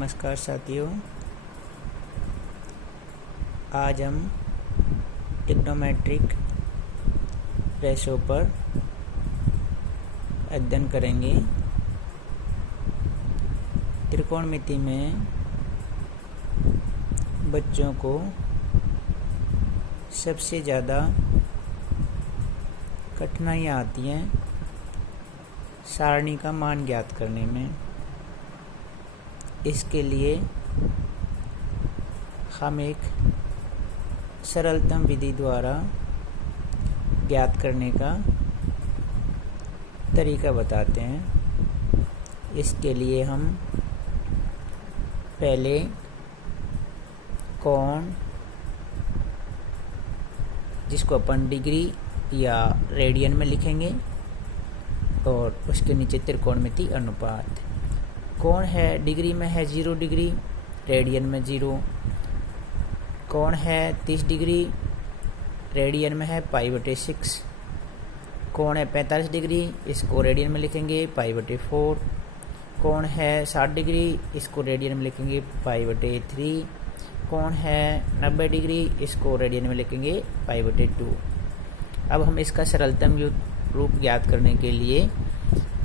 नमस्कार साथियों, आज हम ट्रिग्नोमेट्रिक रेशो पर अध्ययन करेंगे। त्रिकोणमिति में बच्चों को सबसे ज़्यादा कठिनाइयाँ आती हैं सारणी का मान ज्ञात करने में। इसके लिए हम एक सरलतम विधि द्वारा ज्ञात करने का तरीका बताते हैं। इसके लिए हम पहले कोण, जिसको अपन डिग्री या रेडियन में लिखेंगे, और उसके नीचे त्रिकोणमिति अनुपात। कोण है डिग्री में है 0 डिग्री, रेडियन में 0। कोण है 30 डिग्री, रेडियन में है π/6। कोण है 45 डिग्री, इसको रेडियन में लिखेंगे π/4। कोण है 60 डिग्री, इसको रेडियन में लिखेंगे π/3। कोण है 90 डिग्री, इसको रेडियन में लिखेंगे π/2। अब हम इसका सरलतम रूप ज्ञात करने के लिए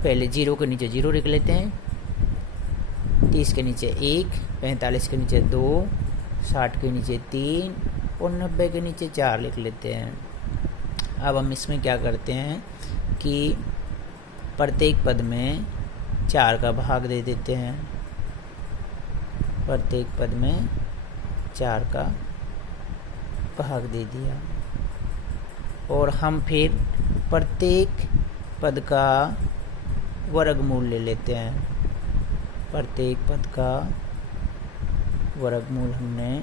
पहले 0 के नीचे 0 लिख लेते हैं, 30 के नीचे 1, 45 के नीचे 2, 60 के नीचे 3 और 90 के नीचे 4 लिख लेते हैं। अब हम इसमें क्या करते हैं कि प्रत्येक पद में 4 का भाग दे देते हैं। प्रत्येक पद में 4 का भाग दे दिया, और हम फिर प्रत्येक पद का वर्गमूल ले लेते हैं। प्रत्येक पद का वर्गमूल हमने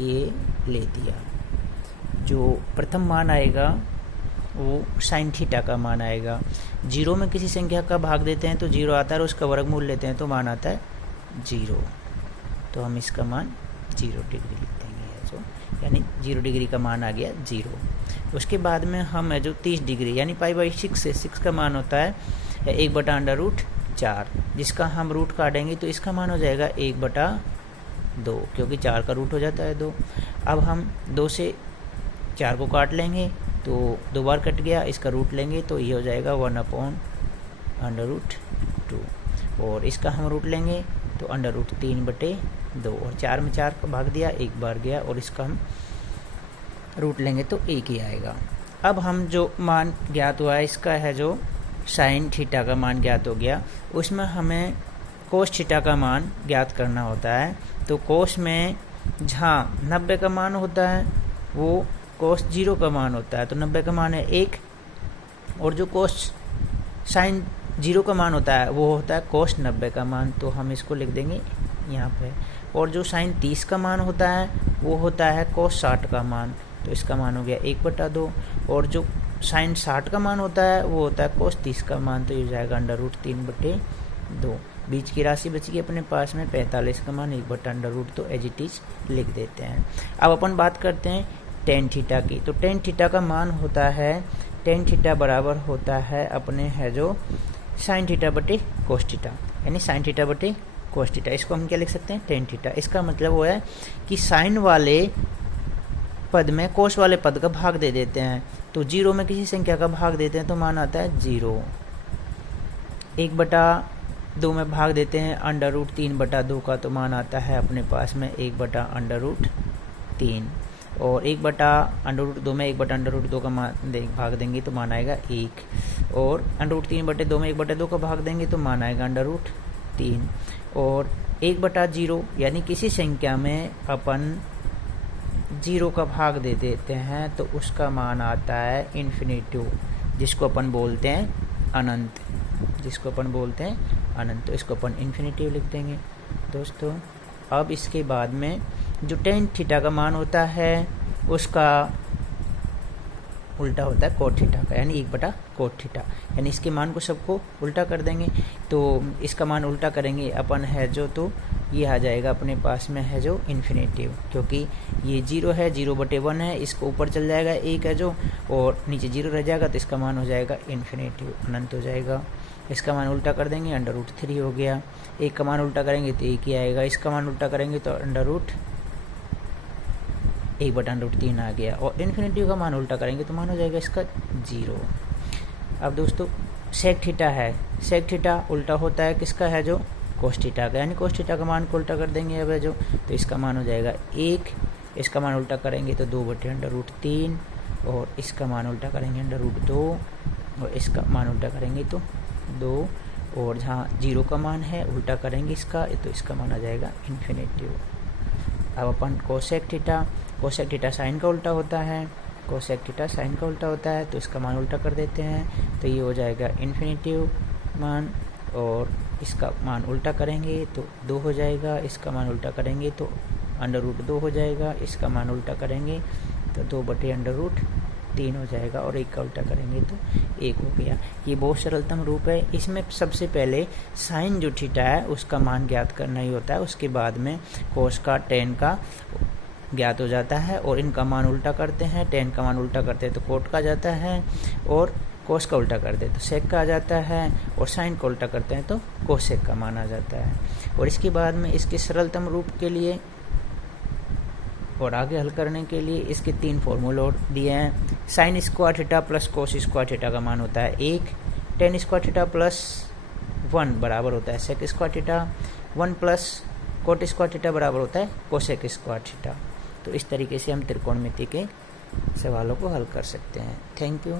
ये ले दिया। जो प्रथम मान आएगा वो साइन थीटा का मान आएगा। 0 में किसी संख्या का भाग देते हैं तो 0 आता है, और उसका वर्गमूल लेते हैं तो मान आता है 0। तो हम इसका मान 0 डिग्री लिख देंगे, जो यानी 0 डिग्री का मान आ गया 0। उसके बाद में हम है जो 30 डिग्री यानी π/6 से 6 का मान होता है 1/√4, जिसका हम रूट काटेंगे तो इसका मान हो जाएगा 1/2, क्योंकि 4 का रूट हो जाता है 2। अब हम 2 से 4 को काट लेंगे तो 2 बार कट गया, इसका रूट लेंगे तो ये हो जाएगा 1/√2, और इसका हम रूट लेंगे तो √3/2, और 4 में 4 का भाग दिया, 1 बार गया, और इसका हम रूट लेंगे तो 1 ही आएगा। अब हम जो मान ज्ञात हुआ है इसका है जो साइन थीटा का मान ज्ञात हो गया, उसमें हमें कोस थीटा का मान ज्ञात करना होता है। तो कोस में जहाँ 90 का मान होता है वो कोस 0 का मान होता है, तो 90 का मान है 1, और जो कोस साइन 0 का मान होता है वो होता है कोस 90 का मान, तो हम इसको लिख देंगे यहाँ पे। और जो साइन 30 का मान होता है वो होता है कोस 60 का मान, तो इसका मान हो गया 1/2। और जो साइन 60 का मान होता है वो होता है कोस 30 का मान, तो ये जाएगा √3/2। बीच की राशि बची अपने पास में 45 का मान 1/√, तो एज इट इज लिख देते हैं। अब अपन बात करते हैं टेन थीटा की। तो टेन थीटा का मान होता है, टेन थीटा बराबर होता है अपने है जो साइन थीटा/कोस थीटा, यानी साइन थीटा/कोस थीटा। इसको हम क्या लिख सकते हैं, टेन थीटा। इसका मतलब वो है कि साइन वाले पद में कोस वाले पद का भाग दे देते हैं। तो 0 में किसी संख्या का भाग देते हैं तो मान आता है 0। 1/2 में भाग देते हैं √3/2 का, तो मान आता है अपने पास में 1/√3। और 1/√2 में 1/√2 का मान भाग देंगे तो मान आएगा 1, और √3/2 में 1/2 का भाग देंगे तो मान आएगा √3। और 1/0 यानी किसी संख्या में अपन 0 का भाग दे देते हैं तो उसका मान आता है इन्फिनिटिव, जिसको अपन बोलते हैं अनंत, जिसको अपन बोलते हैं अनंत। तो इसको अपन इन्फिनिटिव लिख देंगे दोस्तों। अब इसके बाद में जो टेन थीटा का मान होता है उसका उल्टा होता है कोट थीटा का, यानी 1/कोट थीटा, यानी इसके मान को सबको उल्टा कर देंगे। तो इसका मान उल्टा करेंगे अपन है जो, तो ये आ जाएगा अपने पास में है जो इन्फिनेटिव, क्योंकि ये 0 है, 0/1 है, इसको ऊपर चल जाएगा 1 है जो, और नीचे 0 रह जाएगा, तो इसका मान हो जाएगा इन्फिनेटिव, अनंत हो जाएगा। इसका मान उल्टा कर देंगे, अंडर रूट 3 हो गया। एक का मान उल्टा करेंगे तो एक ही आएगा, इसका मान उल्टा करेंगे तो अंडर रूट 1/√3 आ गया। और इन्फिनिटी का मान उल्टा करेंगे तो मान हो जाएगा इसका 0। अब दोस्तों सेक थीटा है, सेक थीटा उल्टा होता है किसका है, जो कोस थीटा का, यानी कोस थीटा का मान को उल्टा कर देंगे अब है जो, तो इसका मान हो जाएगा 1। इसका मान उल्टा करेंगे तो 2/√3, और इसका मान उल्टा करेंगे अंडर√2, और इसका मान उल्टा करेंगे तो 2, और जहाँ 0 का मान है उल्टा करेंगे इसका, तो इसका मान आ जाएगा इन्फिनिटी। अब अपन कोसेक थीटा साइन का उल्टा होता है, कोसेक थीटा साइन का उल्टा होता है, तो इसका मान उल्टा कर देते हैं, तो ये हो जाएगा इन्फिनिटी मान, और इसका मान उल्टा करेंगे तो 2 हो जाएगा, इसका मान उल्टा करेंगे तो अंडर√2 हो जाएगा, इसका मान उल्टा करेंगे तो 2/√3 हो जाएगा, और 1 का उल्टा करेंगे तो 1 हो गया। ये बहुत सरलतम रूप है। इसमें सबसे पहले साइन जो थीटा है उसका मान ज्ञात करना ही होता है, उसके बाद में कोस का टेन का ज्ञात हो जाता है, और इनका मान उल्टा करते हैं, टेन का मान उल्टा करते हैं तो कोट का जाता है, और कोस का उल्टा करते हैं तो सेक का आ जाता है, और साइन का उल्टा करते हैं तो कोसेक का मान आ जाता है। और इसके बाद में इसके सरलतम रूप के लिए और आगे हल करने के लिए इसके 3 फॉर्मूले दिए हैं। Sine square theta plus cos square theta का मान होता है 1, टेन स्क्वायर थीटा प्लस 1 बराबर होता है sec square theta, 1 plus cot square theta बराबर होता है कोसेक स्क्वायर थीटा। तो इस तरीके से हम त्रिकोणमिति के सवालों को हल कर सकते हैं। Thank you.